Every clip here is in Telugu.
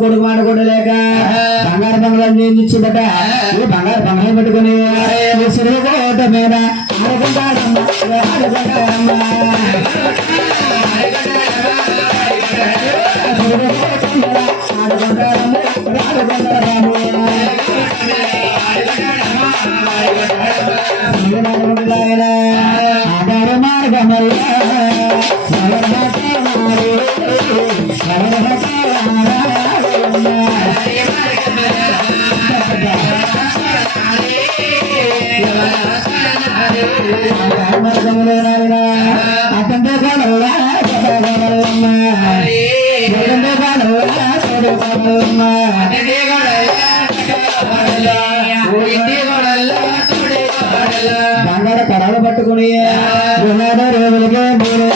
కొడుకు మాట కూడా లేక బంగారు బంగారం చేయించుబట్ట బంగారు బంగారం పెట్టుకుని కోట మీద ఆడుకుంటాడమ్మా ఆధార మార్గమల్లా అతంటే కాడల్లా బంగారు కరాలు పట్టుకుని రోజులకే మీరు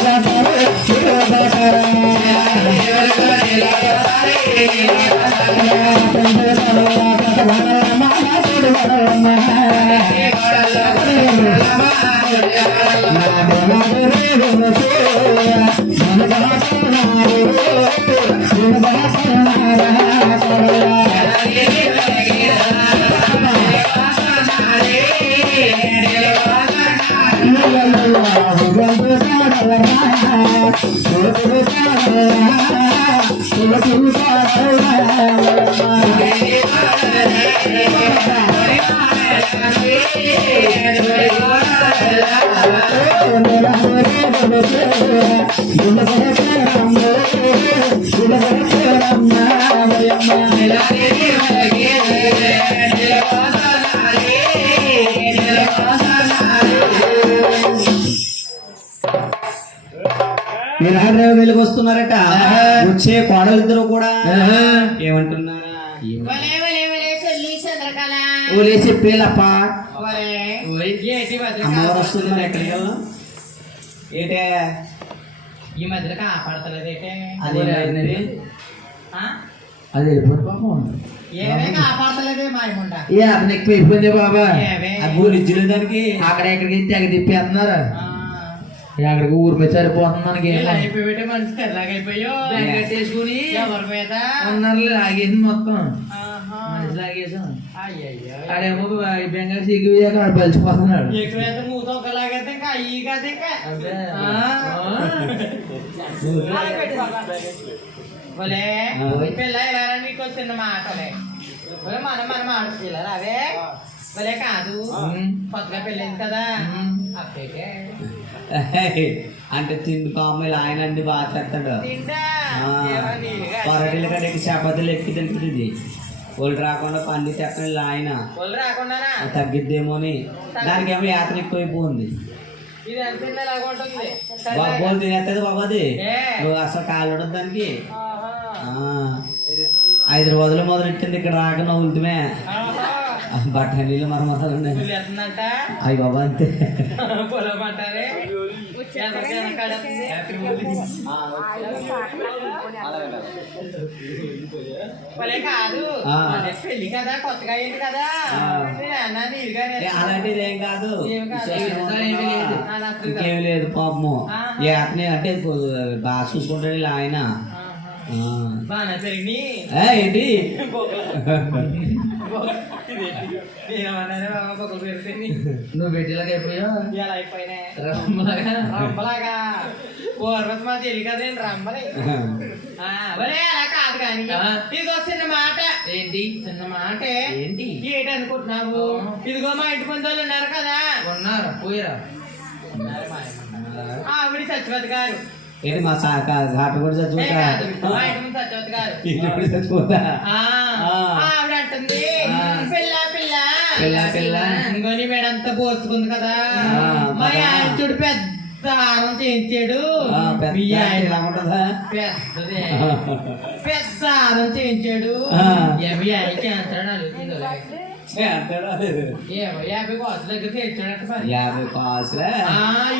హైదరాబాద్ వెళ్ళి వస్తున్నారట. వచ్చే కోడలిద్దరు కూడా ఏమంటున్నారా? ఓలే చెప్పేలప్ప అమ్మవారు వస్తున్నారు. ఎక్కడికి వెళ్దాం ఏటే ఈ మధ్యలో కాపాడతలేదేటే అదే అది వెళ్ళిపోయి పాపం కాపాడతలేదే మాయకుండా అతను ఎక్కువ అయిపోయింది బాబా. ఆ ఊరు ఇచ్చిన దానికి అక్కడ ఎక్కడికి తెగ తిప్పేస్తున్నారు. అక్కడికి ఊరి మీద సరిపోతుంది మనకి. మనిషి ఎలాగైపోయో కట్టేసుకుని ఎవరి మీద ఉన్నారు లాగేసి మొత్తం మనిషి లాగేసాం. ఆడేమో బెంగాల్ సిగ్గు అక్కడ పలిచిపోతున్నాడు. ఎక్కువైతే మూత ఒకలాగైతే ఇంకా అయ్యి కాదు ఇంకా పిల్ల ఎలా నీకు చిన్న మాటలే మనం మనం ఆడుతున్నారు అవే భలే కాదు. కొత్తగా పెళ్ళింది కదా అప్పేకే అంటే తిండి పాములు ఆయన అండి బాగా చేస్తాడు. పొరటీల కంటే చపాతీలు ఎక్కి తింటుంది. వాళ్ళు రాకుండా పండి తెక్కని ఆయన తగ్గిద్దేమో అని. దానికి ఏమో యాత్ర ఎక్కువైపోయింది. బాబోలు తినేస్తుంది బాబు. అది నువ్వు అసలు కాలు దానికి 5 రోజులు మొదలెట్టింది. ఇక్కడ రాక నవ్వులుతుమే బఠానీలు మరమసాలు ఉన్నాయి. అయ్యి బాబా అంతే కాదు. పెళ్లి కదా కొత్తగా అయింది కదా అలాంటిది ఏం కాదు. ఇంకేం లేదు పాపము. అతనే అంటే బాగా చూసుకుంటాడు ఆయన. ఏంటి నువ్వు పెట్టేలాగా అయిపోయావు. ఇలా అయిపోయినాయి రంబలాగా పూర్వత మా తెలియ కదండి రంబలే. అలా కాదు కానీ ఇదిగో చిన్న మాట. ఏంటి చిన్న మాటే? ఏంటి ఏంటి అనుకుంటున్నావు? ఇదిగో మా ఇంటి ముందు వాళ్ళు ఉన్నారు కదా. ఉన్నారు పోయారా? ఆవిడ సత్యవతి గారు. ఏంటి మా ఘాట కూడా చచ్చిపోతా? మా ఇంటి ముందు సత్యవతి గారు చచ్చిపోతా. ఆవిడ అంటుంది పిల్ల పిల్ల పిల్ల ఇంకొని మేడంతా పోసుకుంది కదా. మా ఆయన చూడు పెద్ద దారం చేయించాడు పెద్ద మీ ఆయన ఇలా ఉంటదా పెద్దదే పెద్ద దారం చేయించాడు ఆ. మీ ఆయన చేస్తాడు అడుగుతుంది అంటాడా? 50 కాసుల దగ్గర చేయించాడట మరి 50 కాసులే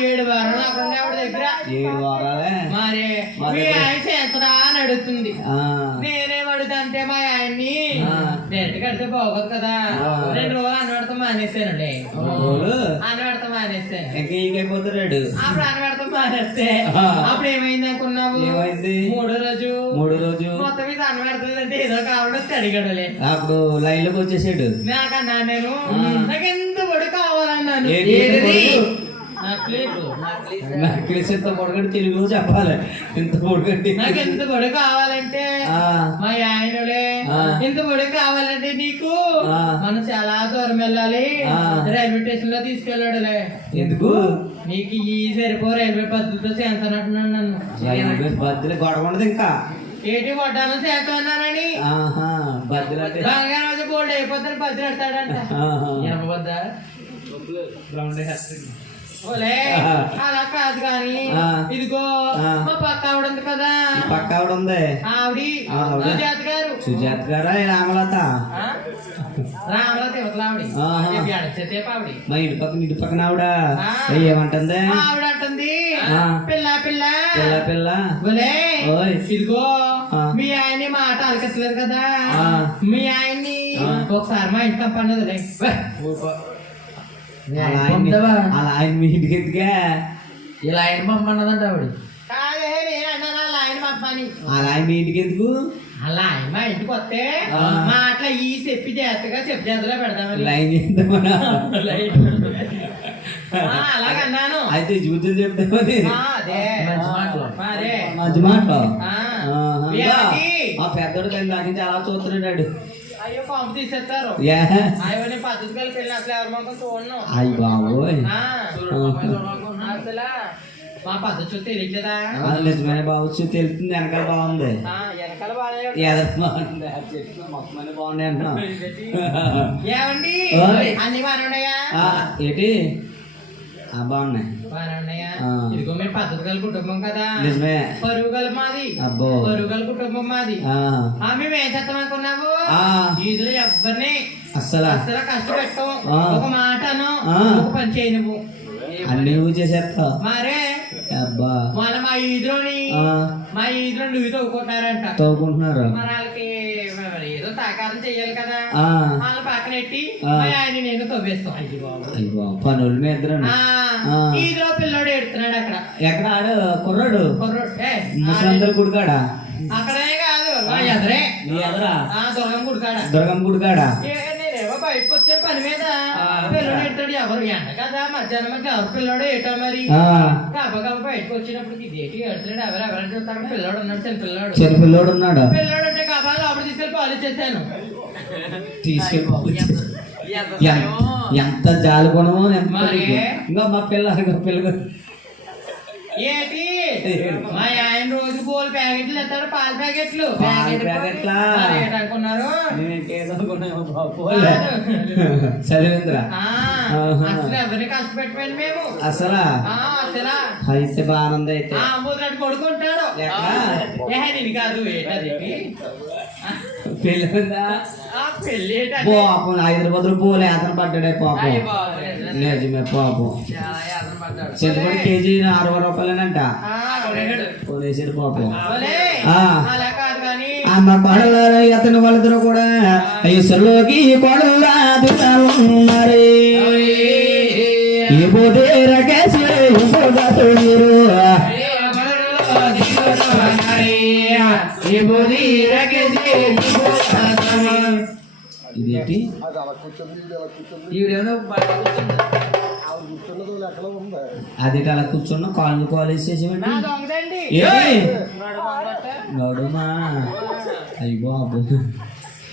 7 వారాలు అక్కడ ఆవిడ దగ్గర 7 వారాలే మరి మీ ఆయన చేస్తాడా అని అడుగుతుంది ఆ. నేనేం అడుగుతాంటే మా ఆయన్ని ఆ. నెట్ కడితే బాగోదు కదా ఆ. 2 రోజులు అన్నపెడతాం మానేసానండి రోజులు? అన్నపెడతాం మానేసాను ఇంకా ఇంకైపోతున్నాడు అప్పుడు అన్నపెడతాం మానేస్తే ఆ. అప్పుడు ఏమైంది అనుకున్నావు ఏమైంది? 3వ రోజు 3 రోజు మొత్తం మీద అన్నపెడుతుందంటే ఏదో కావాలంటే అడిగాడులే అప్పుడు లైన్ లోకి వచ్చేసాడు నాకన్నా నేను ఆ. నాకు ఎంత పొడి కావాలన్నాను ఏంటి? ఏడిది? పొడుగు? నక్లీసు. నక్లీస్ ఎంత పొడగండి తెలుగులో చెప్పాలి ఎంత పొడగండి నాకు ఎంత పొడి కావాలంటే ఆ. మా ఆయనలే ఆ. ఎంత పొడి కావాలంటే నీకు ఆ. మనం చాలా దూరం వెళ్ళాలి ఆ. రైల్వే స్టేషన్ లో తీసుకెళ్ళాడులే ఎందుకు నీకు ఈ సరిపో రైల్వే పద్ధతితో చేస్తానంటున్నాను నన్ను బద్దలు గొడవ ఉండదు ఇంకా ఏటి కొట్టాను చేస్తానని ఆహా బద్దలు అంటే బాగా రోజు బోల్డ్ అయిపోతాను పద్ధతి పెడతాడంట ఆహా. ఎనబద్ద ఓలే ఆ. అలా కాదు కానీ ఆ. ఇదిగో ఆ. మా పక్క ఆవిడ ఉంది కదా పక్క ఆవిడ ఉంది ఆవిడ ఆవిడ? సుజాత గారు సుజాత్ గారా రామలత ఆ? రామలత యువతల ఆవిడ ఆహా. చెత్తేపు ఆవిడ మా ఇంటి పక్కన ఆవిడ ఆ. ఏమంటుంది ఆవిడ అంటుంది ఆ. పిల్ల పిల్ల పిల్ల పిల్ల ఓలే ఓయ్. ఇదిగో ఆ. మీ ఆయన్ని మాట అలకట్లేదు కదా ఆ. మీ ఆయన్ని ఆ. ఒకసారి మా ఇంటి పంపన్నది అలా ఆయన మీ ఇంటికి ఎత్తుగా ఇలా ఆయన పంపన్నదంట ఆవిడ కాదే నేను అన్నాను అలా ఆయన పంపని అలా ఆయన మీ ఇంటికి ఎందుకు అలా ఆయన మా ఇంటికి వస్తే ఆ. మా అట్లా ఈ చెప్పి జాగ్రత్తగా చెప్పి జాగ్రత్తగా పెడతామని లైన్ చేద్దామనా అలాగన్నాను అయితే చూసి చెప్తామని అదే అదే మంచి మాటలు ఆ. ఆహా. ఏంటి? ఆ పెద్దోడు దాని దాని నుంచి అలా చూస్తున్నాడు అయ్యో పంపు తీసేస్తారు ఏ అయ్యో నేను పద్ధతి కలిపి వెళ్ళిన అసలు ఎవరి మొత్తం చూడను అయ్యి బాబోయ్ ఆ. అసలు మా పద్ధతి చూస్తే తెలియట్లేదా నిజమైన బావచ్చు తెలుస్తుంది వెనకాల బాగుంది ఆ, వెనకాల బాగా ఎదర బాగుంది ఆ చెట్లు మొత్తం బాగున్నాయి అంటున్నా ఏమండి ఓయ్. అన్ని బాగా ఉన్నాయా ఏంటి బాగున్నాయి బాగా ఉన్నాయా ఆ. ఇదిగో మేము పద్ధతి గల కుటుంబం కదా నిజమే పరువు గల మాది అబ్బో పరువు గల కుటుంబం మాది ఆ, మేము ఏం చేస్తాం అనుకున్నావు ఆ. వీధిలో ఎవరిని అస్సలు అసలు కష్టపెట్టాం ఆ. ఒక మాటను ఆ. ఒక పని చేయి నువ్వు అన్ని నువ్వు చేసేస్తావు మరే అబ్బా మన మా ఈదులోని ఆ, మా ఈదులో నువ్వు తవ్వుకుంటున్నారంట తవ్వుకుంటున్నారు మరి వాళ్ళకి మరి ఏదో సహకారం చెయ్యాలి కదా ఆ, వాళ్ళ పక్కన ఎట్టి ఆ. మా ఆయన నేను తవ్వేస్తాం అయ్యి బాబు అయ్యో పనులు మీ ఇద్దరు ఆ, ఆ. ఈదులో పిల్లోడు ఎడుతున్నాడు అక్కడ ఎక్కడ ఆడు కుర్రాడు కుర్రోడు, ఏ, ముసలందరు గుడికాడా అక్కడే కాదు మా ఎదరే నీ ఎదరా దుర్గం గుడికాడ దుర్గం గుడికాడా నేనేమో బయటకు వచ్చే పని మీద ఆ. పిల్లడు ఎడతాడు ఎవరు ఎండ కదా మధ్యాహ్నం మధ్య ఎవరు పిల్లడు ఏటో మరి ఆ, గబగబ బయటకు వచ్చినప్పుడు ఇదేంటి ఎడుతున్నాడు ఎవరెవరంటే చూస్తాడు పిల్లడు ఉన్నాడు చిన్న పిల్లడు చిన్న పిల్లోడు ఉన్నాడు పిల్లడు అంటే గబా లోపల తీసుకెళ్ళి పాలు ఇచ్చేసాను తీసుకెళ్ళి ఎంత జాలి గుణమో ఎంత మరి? ఇంకా మా పిల్ల ఏంటి మా ఆయన రోజు పూల ప్యాకెట్లు ఇస్తాడు పాల ప్యాకెట్లు పాల ప్యాకెట్లా? మరి ఏంటనుకున్నారు చదివేంద్రా ఆ, ఆహా. అసలు ఎవరిని కష్టపెట్టమని మేము అసలా ఆ, అసలా అయితే బాగుంది అయితే ఆ ముద్రటి కొడుకుంటాడు ఎక్కడ? నేను కాదు ఏంటది పెళ్ళి ఉందా? ఆ పెళ్ళి ఏంటది? పాపం 5 రూపాయలు పోలే అతను పడ్డాడే పాపం అయ్య బాబోయ్, నిజమే పాపం చాలా యాతన పడ్డాడు. చింతపడి కేజీ 60 రూపాయలేనంట ఆ, అవునాడు. పోలేసాడు పాపం ఓలే, ఆ. అలా కాదు కానీ అమ్మ పడల అతని వాళ్ళిద్దరు కూడా ఈశ్వరులోకి కొడలా ఉన్నారే ఈ పోతే రకేసి ఇదేంటి అది అలా కూర్చున్నా కాళ్ళు కాలేజ్ చేసేవాడి నా దొంగదండి నడుమా అయ్యి బాబు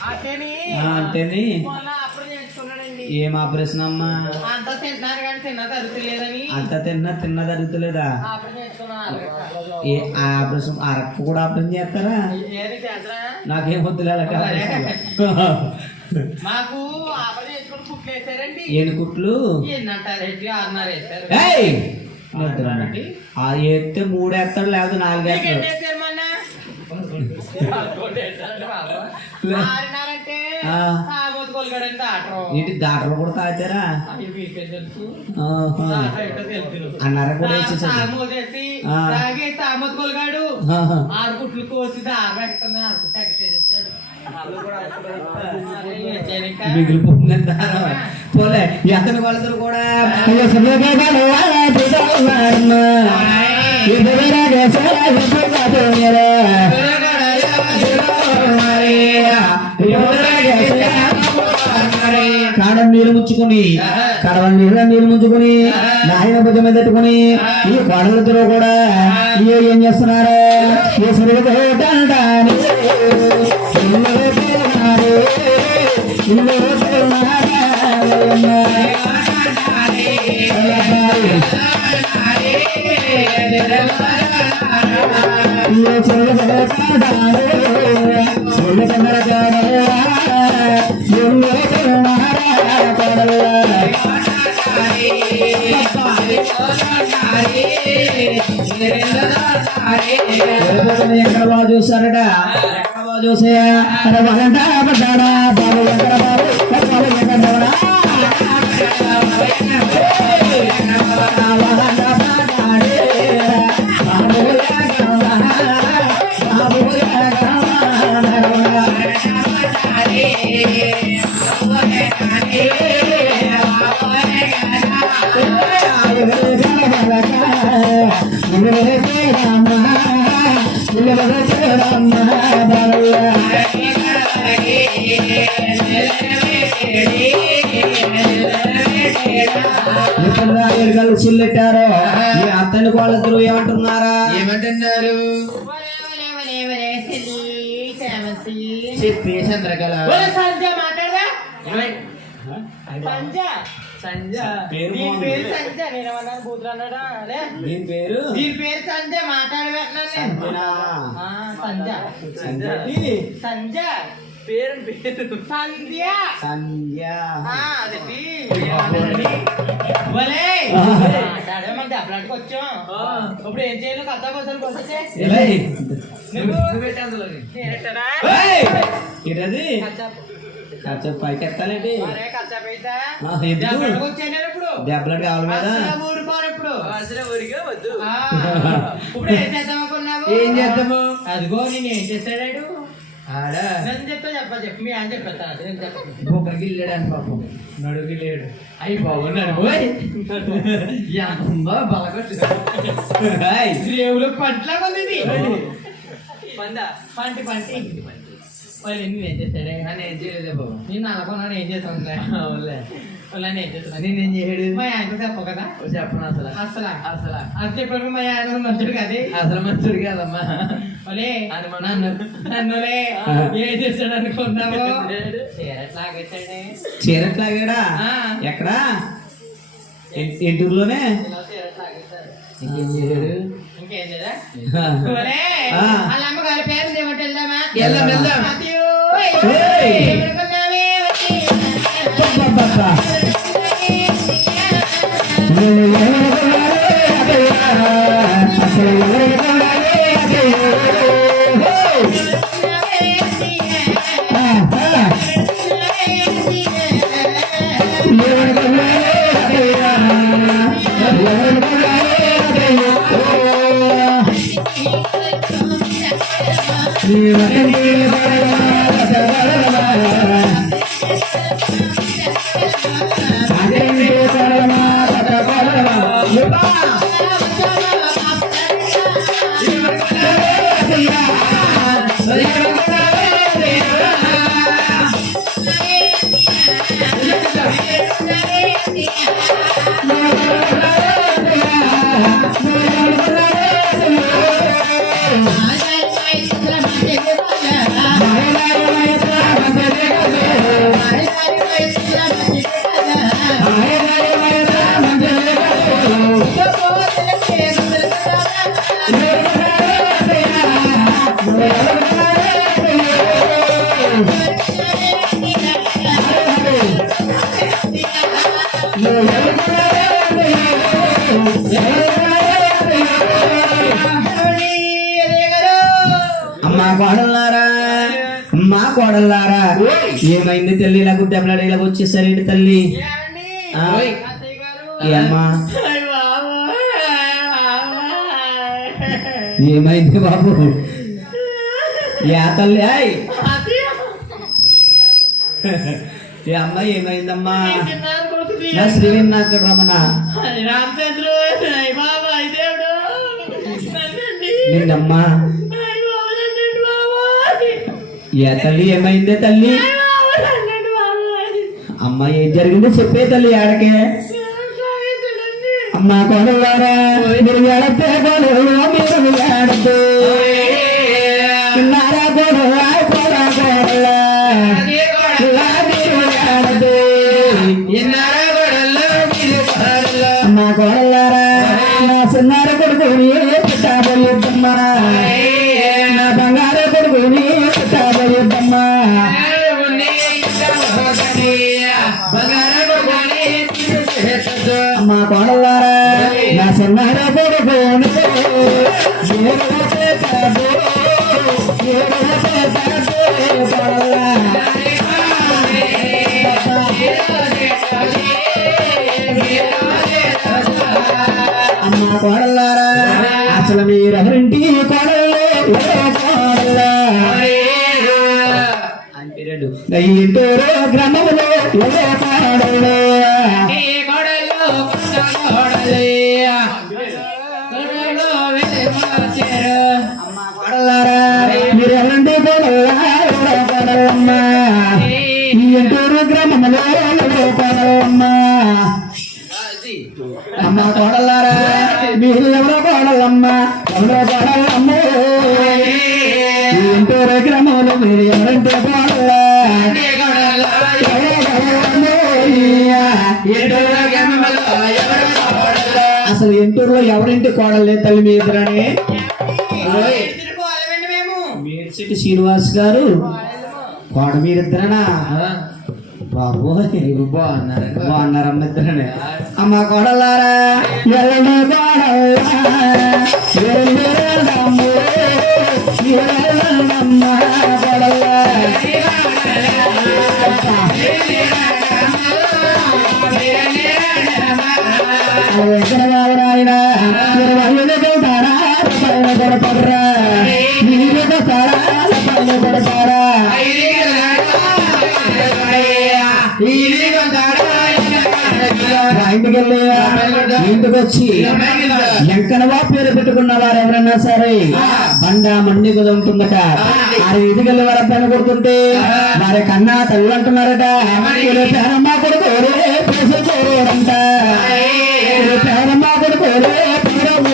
అతని అంటేని మొన్న అప్పుడు నేర్చుకున్నాడండి ఏం ఆపరేషన్ అమ్మా అంతా తింటున్నారు కానీ తిన్న తరుగుతలేదని అంత తిన్న జరుగుతలేదా అప్పుడు నేర్చుకున్నాను ఏ ఆపరేషన్ అరక్క కూడా ఆపరేషన్ చేస్తారా ఏది చేద్దరా? నాకేం వద్దులే అలా మాకు ఆపరేషన్ చేసుకుని కుట్లు వేసారండి ఏను కుట్లు ఎన్నంటారు ఎట్టి 6:30 వేస్తారు ఏయ్ ఆ ఎత్తే 3 వేస్తాడు లేకపోతే 4 వేస్తాడు. ఏంటి దాటలు కూడా తాగుతారా? అన్నారా కూడా తామోదుకోలుగాడు 6 గుట్లు కోసి మిగిలిపోతుంది పోలే ఎతని వాళ్ళతో కూడా కాడ నీరు ముచ్చుకుని కడవ నీరు ముంచుకుని నాయన భుజం మీద పెట్టుకుని ఈ కోడలతో కూడా ఏం చేస్తున్నారు? ఎక్కడ బాగా చూస్తారట? ఎక్కడ బాగా చూసాయా? బాబు పడ్డాడా? బాబు ఎక్కడ బాబు చిల్లెట్టారో ఈ అత్తని వాళ్ళిద్దరు ఏమంటున్నారా? ఏమంటున్నారు? చెప్పి చంద్రకళ మాట్లాడదా దీని పేరు సంజ సంధ్య పేరు సంధ్య సంధ్య అప్పటికి వచ్చాం. ఇప్పుడు ఏం చేయాలి? కథా బస్సులు పైకి ఎత్తాలండి. దెబ్బలాంటి కావాలి కదా. ఇప్పుడు ఏం చేద్దాం అనుకున్నావు? ఏం చేద్దాము? అదిగో నేను ఏం చేస్తాడు నన్ను చెప్పు మీ అని చెప్పేస్తాను. ఒకరికి వెళ్ళాడు పాపం, నడుగుకి లేడు. అయ్యి బాగున్నాడు రేవులో పంటలా ఉంది. పంటి పంటి వాళ్ళు ఎన్ని ఏం చేస్తాడే? నన్ను ఏం చేయలేదు బాబు. నేను అనుకున్నాను ఏం చేస్తాను. వాళ్ళని ఏం చేస్తాను. నేను ఏం చేయడు. మా ఆయన చెప్పు కదా. చెప్పను అసలు అసలు అసలు అది చెప్పాను. మా ఆయన మంచుడు కాదు, అసలు మంచుడు కాదమ్మా. నన్నులే ఏం చేస్తాడు అనుకున్నావు? చీరట్లాగేస్తాడే. చీరట్లాగాడా? ఎక్కడా? ఇంటూరులోనే. ఇంకేం చేయడు? ఇంకేం చేయడా? వాళ్ళ అమ్మగారి పేరు ఏమంటే వెళ్దామా? వెళ్దాం. కోడలారా మా కోడలారా ఏమైంది తల్లి ఇలా గుడ్డెబ్బలాడ ఇలా వచ్చేసారేంటి తల్లి ఆ, ఏమ్మా ఏమైంది బాబు యా తల్లి ఆయ్ ఏ అమ్మాయి ఏమైందమ్మా నా శ్రీనాథ రమణ రామచంద్రు నిన్నమ్మా ఏ తల్లి ఏమైందే తల్లి అమ్మ ఏం జరిగిందో చెప్పే తల్లి ఆడకే అమ్మ కొనవారా మీరు ఏడతే కొనరు మీరు ఏడతే నారా కొనరా కొరా కొడలా అమ్మ కొడలారా నా చిన్నార కొడుకుని పెట్టబోయొద్దమ్మా నా బంగారు కొడుకుని పెట్టబోయొద్దమ్మా అమ్మ కొడలారా నా చిన్నార కొడుకుని అమ్మ కోడలారా అసలు మీరెవరింటి కోడలే కోడలా ఇంటూరు గ్రామంలో కోడలే అమ్మ కోడలారా మీరెవరింటి కోడలమ్మ ఈ ఇంటూరు గ్రామంలో కోడలమ్మ అమ్మ కోడలారా మీరు ఎవరో కోడలమ్మ ఎవరో కోడలమ్మ ఇంటూరు గ్రామంలో మీరు ఎవరంటే కోడల అసలు ఇంటూరులో ఎవరింటి కోడలే తల్లి మీ ఇద్దరని మీర్చెట్టి శ్రీనివాస్ గారు కోడ మీరిద్దరనా బాబు బాగున్నారమ్మ ఇద్దరనే అమ్మ కోడలారా ఎల్లండి కోడలమ్మ కోడలా ఎక్కడ బాబురాయన 20 కొడతారా పైన కొడతారా నీకు కొడతారా పైన కొడతారా ఇంటికి వచ్చి ఎంకనవా పేరు పెట్టుకున్న వారు ఎవరన్నా సరే బండ మండి కదా ఉంటుందట అది ఇదిగల్లి వారి పైన కొడుతుంటే వారి కన్నా తల్లి అంటున్నారట పేరమ్మా కొడుకు పేసుకోరంట పేరమ్మా కొడుకు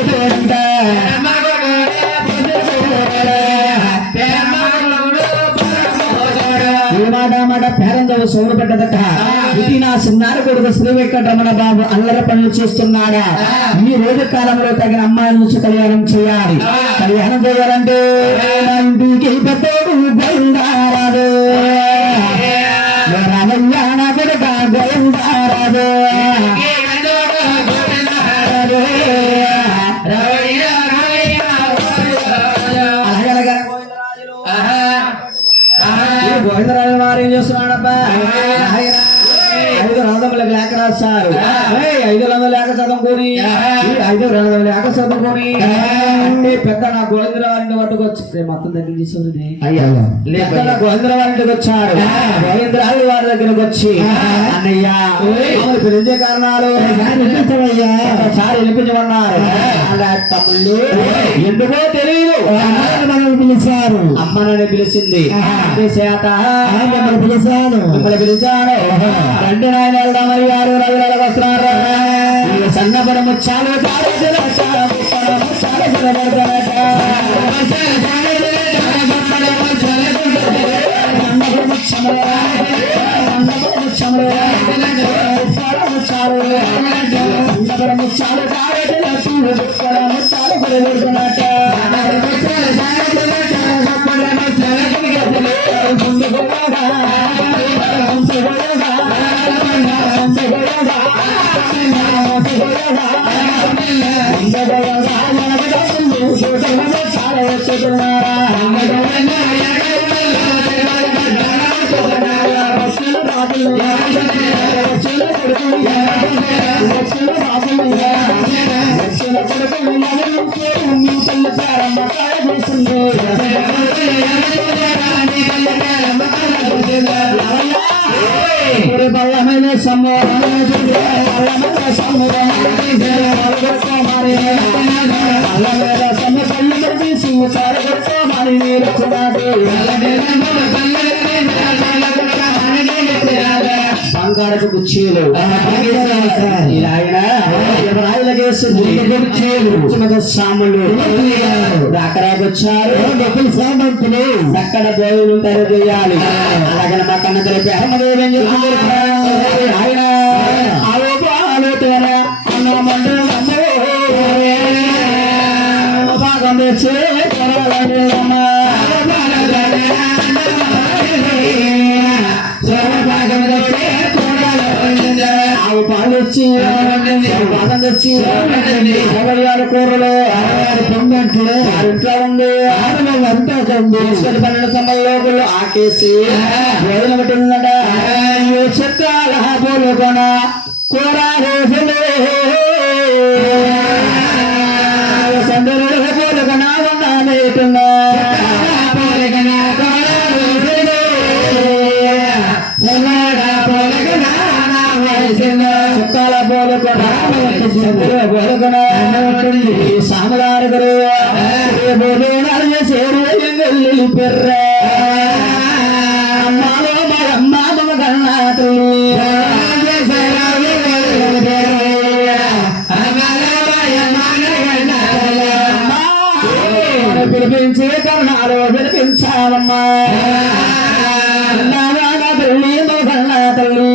పేరంట మాట పేరంతో సోరు పెట్టదట ఇది నా చిన్నారి కొడుకు శ్రీ వెంకటరమణ బాబు అల్లరి పనులు చేస్తున్నాడా ఈ రోజు కాలంలో తగిన అమ్మాయిల నుంచి కళ్యాణం చేయాలి కళ్యాణం చేయాలంటే నా ఇంటికి పెద్దోడు గోవిందారాడు రామయ్య నా కొడుక గోవిందారాడు గోవిందరాజు వారు ఏం చేస్తున్నాడబ్బా 500 లేఖ రాశారు 500 లేఖ చదువుకొని 500 లేఖ చదువుకొని అంటే పెద్ద నా గోవిందరావు పట్టుకొచ్చి మొత్తం దగ్గర తీసుకుంది పెద్ద గోవిందరావు ఇంటికి వచ్చారు గోవిందరాజు వారి దగ్గరకు వచ్చి అన్నయ్య పిలిచే కారణాలు ఒకసారి వినిపించమన్నారు అలా తమ్ముళ్ళు ఎందుకో తెలియదు మనల్ని పిలిచారు అమ్మనని పిలిచింది చేత పిలిచాను మిమ్మల్ని పిలిచాడు రెండు నాయన వెళ్దాం మరి 6 రోజులకు వస్తున్నారు సన్నపడ ముచ్చాలు చాలా అల్ల మీద సమ్మ పళ్ళు కట్టి సూతారు కొట్టమని నేర్చున్నాడు బంగారపు కుర్చీలు సాములు రాకరాకొచ్చారు సామంతులు అక్కడ దేవులు తయారు చేయాలి అలాగే మా కన్న తెలిపి అహ్మదేవి ఏం చెప్తున్నారు ఆయన ఆలోచన అన్న మండలం భాగం తెచ్చి పాలిచ్చి పాదం తెచ్చి 66 కూరలు 66 పొంగంట్లు ఇంట్లో ఉంది 6 అంతా తీసుకొని 12 సమయంలో ఆకేసి భోజనం పెట్టిందట చిత్రాల పోలుకొన కూర రోజులు సందరుడు పోలుకొన ఉన్నట్టున్నా చుట్టాల పోలుకొన సామలారు చేరు పెర్ర పిలిపించి కర్ణాలు పిలిపించాలమ్మా తల్లి కన్నా తల్లి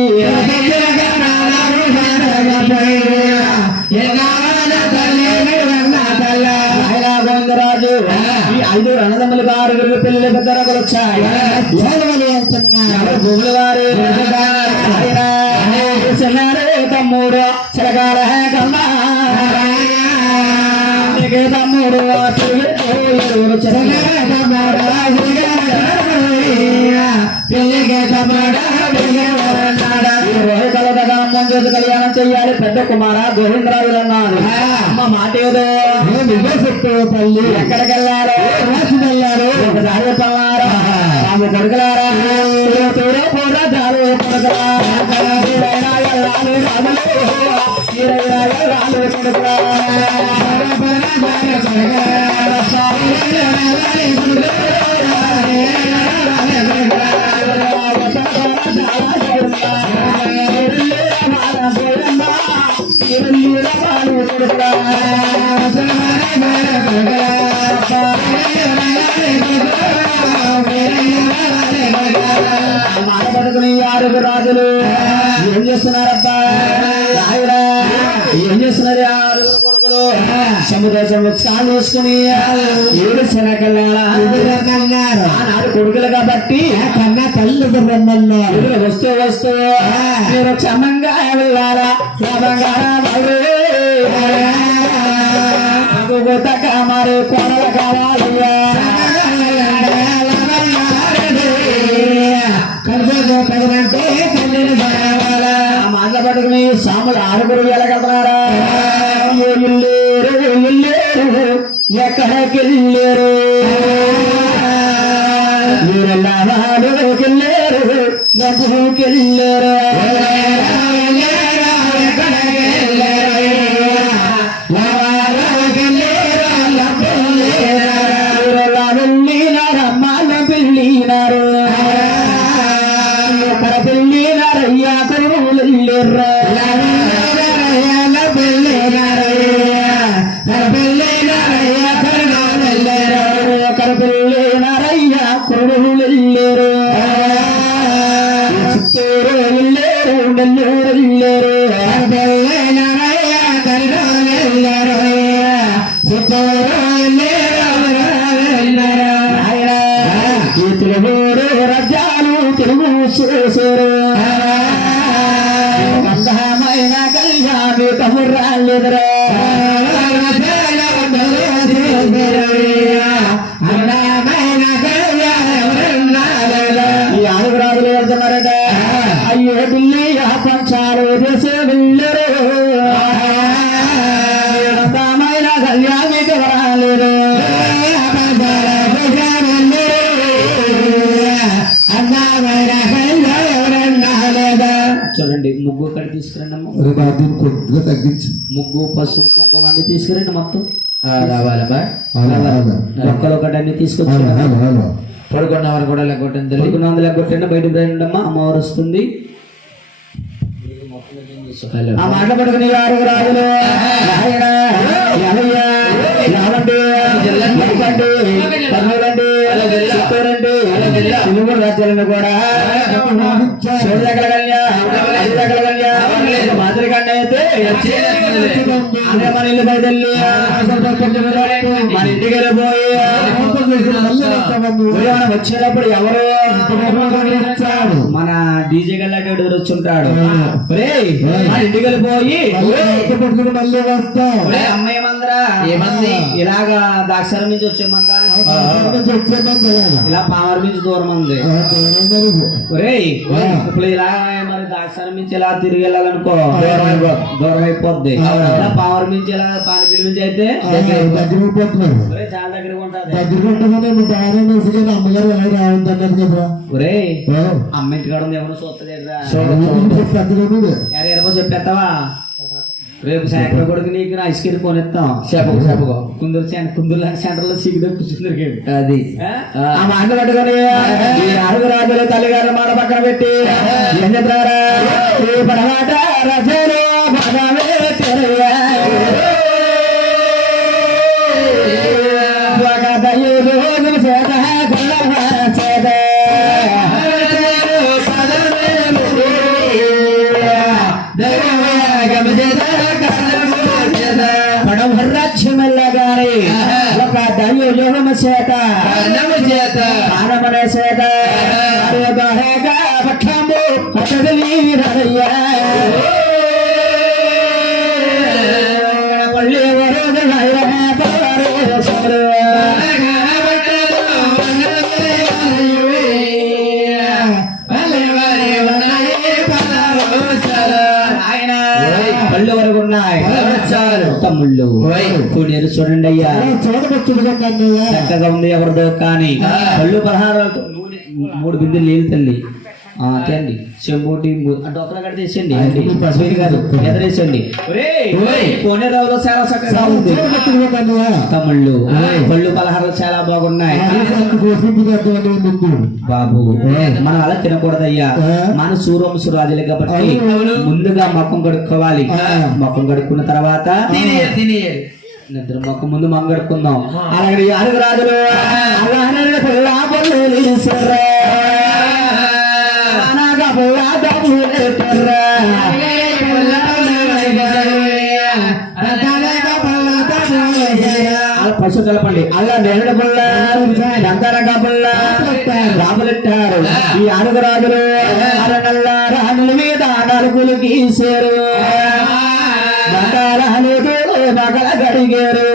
గోవిందరాజు ఈ 5 రణదమ్ములు గారు పెళ్లి పెద్దరకులు వచ్చాయి భూములు గారు తమ్ముడు చిరకాల కన్నా తమ్ముడు మంజూరు కళ్యాణం చెయ్యాలి పెద్ద కుమార గోవిందరాజులు అన్నారు అమ్మ మాట ఏదో పల్లి ఎక్కడికి వెళ్ళారు వెళ్ళారు ఒక దారి పల్లారా ఆమె కొడుకులారా పూరా దారు మానబడుకుని 6 రాజులు ఏం చేస్తున్నారబ్బా ఏం చేస్తున్నారు 6 కొడుకులు సముద్రం స్నానం చేసుకుని 7 శనకల్లారు ఆనాడు కొడుకులు కాబట్టి కన్నా తల్లి రమ్మన్నారు వస్తూ మీరు క్షమంగా వెళ్ళాలా మరి కొనలు కావాలయ్యా మాటల పట్టుకుని సాములు 6 వెళ్ళగలుగుతున్నారా ఎక్కడికి వెళ్ళారు వీరెళ్ళారు నదుకెళ్ళారు రాజ్యాలు తెలుగు అందమైన కళ్యాణి తమ్మురాళ్ళెదరా ఈ 6 రాజులు వెళ్తున్నారట అయ్యో ఢిల్లీ పంచాలు దేశే వెళ్ళరు అందమైన కళ్యాణి తవరాలేరు చూడండి ముగ్గు అక్కడ తీసుకురండి అమ్మ కొద్దిగా తగ్గించు ముగ్గు పసుపు కుంకుమ అన్ని తీసుకురండి మొత్తం రావాలమ్మా మొక్కలు ఒకటన్ని తీసుకొచ్చి పడుకున్నామని కూడా లేకొట్టండి తల్లి పడుకున్న లేకొట్టండి బయటకు రండి అమ్మా అమ్మవారు వస్తుంది ఆ మాట పడుకుని ఆరుగురు రాజులు నాయన యాదయ్య రావండి లక్కండి కర్నూలండి చిత్తూరండి తెలుగు రాజ్యాలను కూడా సోదగల మాదిరిగానే అయితే అదే మన ఇల్లు బయలుదేరి మన ఇంటికి వెళ్ళిపోయి వచ్చేటప్పుడు ఎవరు మన డీజే గల్లాడు వచ్చుంటాడు మన ఇంటికి వెళ్ళిపోయి మళ్ళీ వస్తాం అమ్మాయి ఏమందరా ఏమంది ఇలాగా దాక్షరం నుంచి వచ్చేమందా ఇలా పామర్ నుంచి దూరం ఉంది ఇప్పుడు ఇలా మరి దాక్షరం నుంచి ఇలా తిరిగి వెళ్ళాలనుకో దూరం అయిపోద్ది ఇలా పామర్ నుంచి ఇలా పానిపిల్లి నుంచి అయితే చాలా దగ్గరగా ఉంటది అమ్మగారు ఎలా రావద్దన్నారు కదా ఒరే అమ్మ ఇంటికాడ ఉంది ఎవరు చూస్తలేదు చెప్పేస్తావా రేపు సాయంత్రం కొడుకు నీకు ఐస్ క్రీమ్ కొనిస్తాం చెప్పకు కుందూరు సెంటర్ లో సిగ్గు కూర్చుంది అది ఆ మాట పట్టుకొని అడుగు రాజులు తల్లిగారు మాట పక్కన పెట్టి ఏం చెప్తారా పడమాట రజలు పడవరాజ్యమల్లగారి ఒక దైవయోగము చేత ఆనమనే చేత పక్షము అతడిరయ్య పళ్ళి పళ్ళు వరకు ఉన్నాయి తమ్ముళ్ళు కూనేరు చూడండి అయ్యా చక్కగా ఉంది ఎవరిదో కానీ పళ్ళు 16 3 బిందెలు నీళ్ళు తల్లి తేండి చెంబోటి డొక్కల కడితే వేసండి గారు ఎదరేసండి కోనేరులో చాలా చక్కగా ఉంది తమ్ముళ్ళు పళ్ళు 16 చాలా బాగున్నాయి బాబు మనం అలా తినకూడదయ్యా మన సూర్వంశు రాజులే కాబట్టి ముందుగా మొక్కం కడుక్కోవాలి మొక్కం కడుక్కున్న తర్వాత నిద్ర మొక్క ముందు మొక్క కడుక్కుందాం అలాగే అడుగు రాజులు పశు కలపండి అలా నేరుడు పుల్ల రంగరంగ పుల్ల రాబులెట్టారు ఈ అడుగు రాజులు అరనల్ల రాణుల మీద నలుగులు గీసారు మగల గడిగారు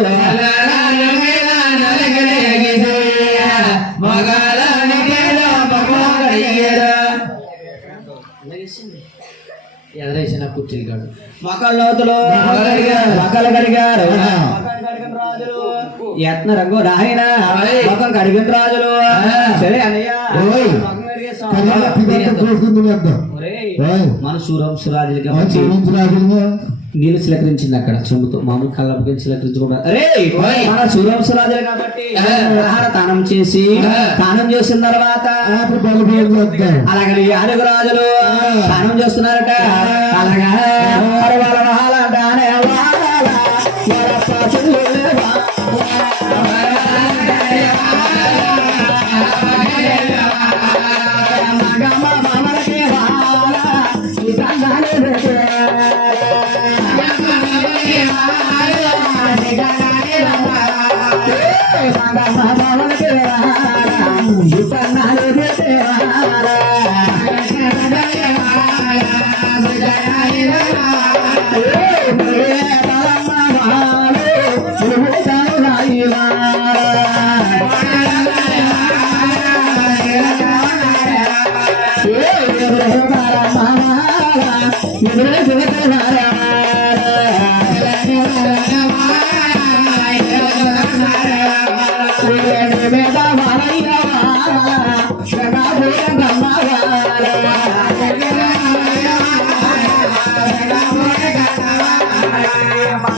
ఎదరేసిన కుర్చీలు కాదు మొక్కల లోతులు మొక్కలు కడిగారు యత్న రంగు నాయన మొక్కలు కడిగిన రాజులు సరే అన్నయ్య మన సూరంశు రాజులుగా నీళ్ళు చిలకరించింది అక్కడ చెంబుతో మామూలు కళ్ళకి చిలకరించకుండా అరే మన సూరంశు రాజులు కాబట్టి తానం చేసి తానం చేసిన తర్వాత అలాగే ఆరుగురు రాజులు తానం చేస్తున్నారట అలాగా